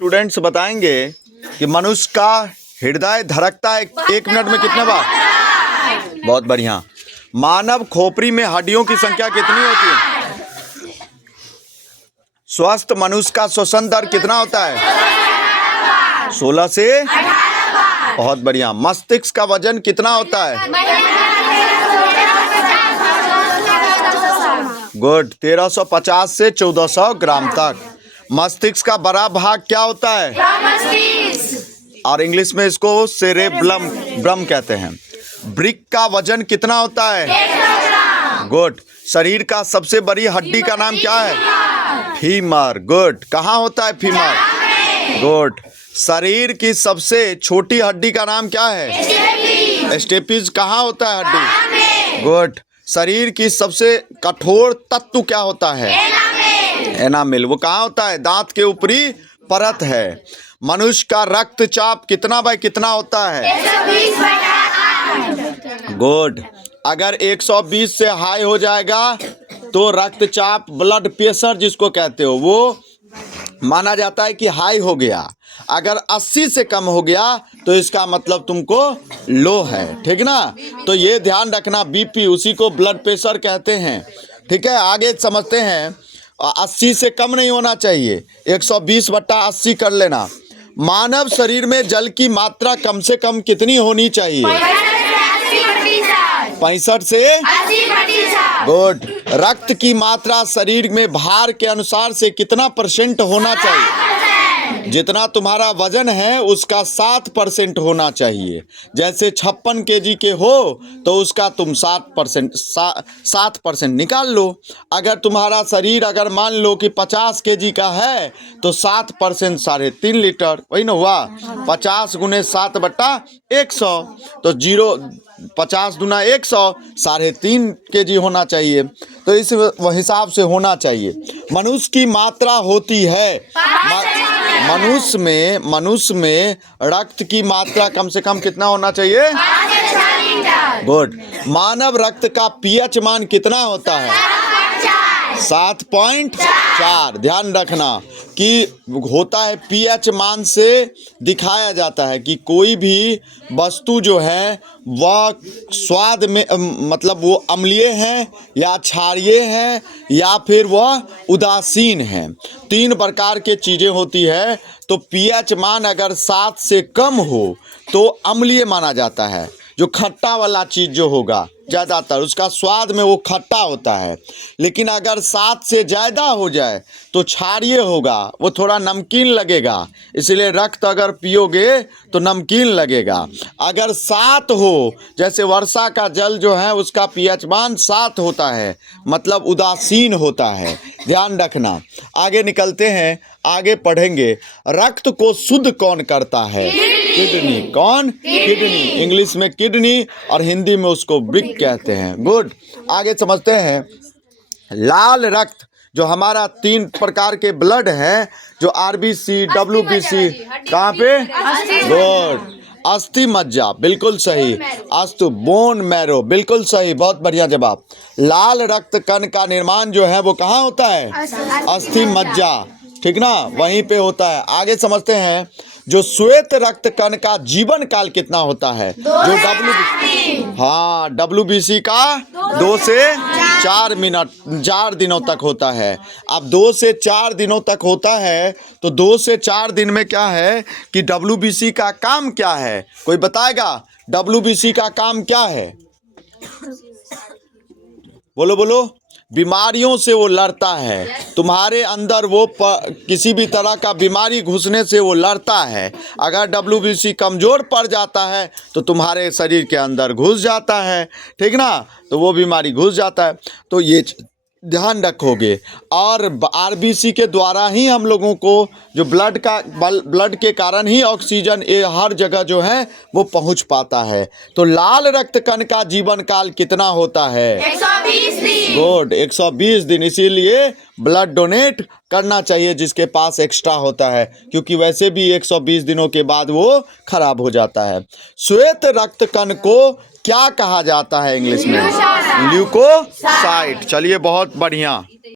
Students बताएंगे कि मनुष्य का हृदय धड़कता है एक मिनट में कितने बार? बहुत बढ़िया। मानव खोपड़ी में हड्डियों की संख्या कितनी होती है? स्वस्थ मनुष्य का श्वसन दर कितना होता है? 16 से 18। बहुत बढ़िया। मस्तिष्क का वजन कितना होता है? गुड। 1350 से 1400 ग्राम तक। मस्तिष्क का बड़ा भाग क्या होता है? और इंग्लिश में इसको सेरेब्रम कहते हैं। ब्रिक का वजन कितना होता है? गुड। शरीर का सबसे बड़ी हड्डी का नाम क्या है? फीमर। गुड। कहाँ होता है फीमर? गुड। शरीर की सबसे छोटी हड्डी का नाम क्या है? स्टेपिस। कहाँ होता है हड्डी? गुड। शरीर की सबसे कठोर तत्व क्या होता है? एनामिल। वो कहाँ होता है? दांत के ऊपरी परत है। मनुष्य का रक्तचाप कितना बाय कितना होता है? 120/8। गुड। अगर 120 से हाई हो जाएगा तो रक्तचाप ब्लड प्रेशर जिसको कहते हो वो माना जाता है कि हाई हो गया। अगर 80 से कम हो गया तो इसका मतलब तुमको लो है। ठीक ना? तो ये ध्यान रखना। बीपी उसी को ब्लड प्रेशर कहते हैं। ठीक है, आगे समझते हैं। 80 से कम नहीं होना चाहिए। 120/80 कर लेना। मानव शरीर में जल की मात्रा कम से कम कितनी होनी चाहिए? 65 से 80%। गुड। रक्त की मात्रा शरीर में भार के अनुसार से कितना % होना चाहिए? जितना तुम्हारा वजन है उसका 7% होना चाहिए। जैसे 56 kg के हो तो उसका तुम 7% निकाल लो। अगर तुम्हारा शरीर अगर मान लो कि 50 kg का है तो 7% 3.5 लीटर। वही ना हुआ? 50 × 7/100 तो 50 × 100 3.5 kg होना चाहिए। तो इस हिसाब से होना चाहिए। मनुष्य की मात्रा होती है मनुष्य में रक्त की मात्रा कम से कम कितना होना चाहिए? 5 गुड। मानव रक्त का पीएच मान कितना होता है? 7.4। ध्यान रखना कि होता है पीएच मान से दिखाया जाता है कि कोई भी वस्तु जो है वह स्वाद में मतलब वो अम्लीय है या क्षारीय है या फिर वह उदासीन है। 3 प्रकार के चीज़ें होती है। तो पीएच मान अगर 7 से कम हो तो अम्लीय माना जाता है। जो खट्टा वाला चीज़ जो होगा ज़्यादातर उसका स्वाद में वो खट्टा होता है। लेकिन अगर 7 से ज़्यादा हो जाए तो क्षारीय होगा, वो थोड़ा नमकीन लगेगा। इसलिए रक्त अगर पियोगे तो नमकीन लगेगा। अगर 7 हो, जैसे वर्षा का जल जो है उसका पीएच मान 7 होता है, मतलब उदासीन होता है। ध्यान रखना। आगे निकलते हैं, आगे पढ़ेंगे। रक्त को शुद्ध कौन करता है? किडनी। कौन? किडनी। इंग्लिश में किडनी और हिंदी में उसको ब्रिक कहते हैं। गुड। आगे समझते हैं। लाल रक्त जो हमारा 3 प्रकार के ब्लड है, जो आरबीसी, डब्ल्यूबीसी, कहाँ पे? गुड। अस्थि मज्जा, बिल्कुल सही। अस्तु, बोन मैरो, बिल्कुल सही। बहुत बढ़िया जवाब। लाल रक्त कण का निर्माण जो है वो कहाँ होता है? अस्थि मज्जा। ठीक ना? वहीं पे होता है। आगे समझते हैं। जो श्वेत रक्त कण का जीवन काल कितना होता है? जो डब्ल्यूबीसी का 2 से 4 दिनों तक होता है। अब 2 से 4 दिनों तक होता है तो 2 से 4 दिन में क्या है कि डब्ल्यूबीसी का काम क्या है? कोई बताएगा डब्ल्यूबीसी का काम क्या है? बोलो बोलो। बीमारियों से वो लड़ता है। तुम्हारे अंदर वो किसी भी तरह का बीमारी घुसने से वो लड़ता है। अगर डब्ल्यूबीसी कमज़ोर पड़ जाता है तो तुम्हारे शरीर के अंदर घुस जाता है। ठीक ना? तो वो बीमारी घुस जाता है। तो ये ध्यान रखोगे। और आरबीसी के द्वारा ही हम लोगों को जो ब्लड के कारण ही ऑक्सीजन ये हर जगह जो है वो पहुंच पाता है। तो लाल रक्त कण का जीवन काल कितना होता है? 120 दिन। गुड। 120 दिन। इसीलिए ब्लड डोनेट करना चाहिए जिसके पास एक्स्ट्रा होता है, क्योंकि वैसे भी 120 दिनों के बाद वो खराब हो जाता है। श्वेत रक्त कण को क्या कहा जाता है इंग्लिश में? ल्यूकोसाइट। चलिए, बहुत बढ़िया।